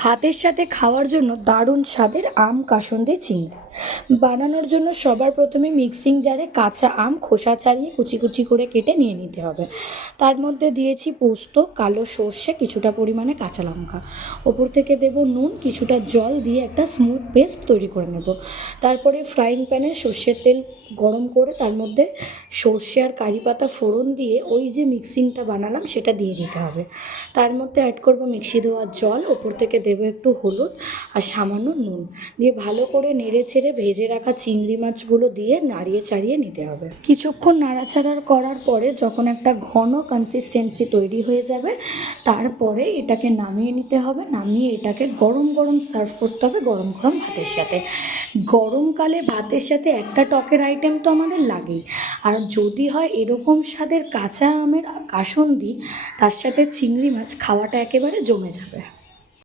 ভাতের সাথে খাওয়ার জন্য দারুণ স্বাদের আম কাসুন্দি চিংড়ি বানানোর জন্য সবার প্রথমে মিক্সিং জারে কাঁচা আম খোসা ছাড়িয়ে কুচি কুচি করে কেটে নিয়ে নিতে হবে। তার মধ্যে দিয়েছি পোস্ত, কালো সর্ষে, কিছুটা পরিমাণে কাঁচা লঙ্কা, ওপর থেকে দেব নুন, কিছুটা জল দিয়ে একটা স্মুথ পেস্ট তৈরি করে নেব। তারপরে ফ্রাইং প্যানে সর্ষের তেল গরম করে তার মধ্যে সর্ষে আর কারি পাতা ফোড়ন দিয়ে ওই যে মিক্সিংটা বানালাম সেটা দিয়ে দিতে হবে। তার মধ্যে অ্যাড করব মিক্সি ধোয়ার জল, ওপর থেকে দেবো একটু হলুদ আর সামান্য নুন, দিয়ে ভালো করে নেড়ে ছেড়ে ভেজে রাখা চিংড়ি মাছগুলো দিয়ে নাড়িয়ে চাড়িয়ে নিতে হবে। কিছুক্ষণ নাড়াচাড়া করার পরে যখন একটা ঘন কনসিস্টেন্সি তৈরি হয়ে যাবে, তারপরে এটাকে নামিয়ে নিতে হবে। নামিয়ে এটাকে গরম গরম সার্ভ করতে হবে গরম গরম ভাতের সাথে। গরমকালে ভাতের সাথে একটা টকের আইটেম তো আমাদের লাগেই, আর যদি হয় এরকম স্বাদের কাঁচা আমের কাসুন্দি, তার সাথে চিংড়ি মাছ, খাওয়াটা একেবারে জমে যাবে।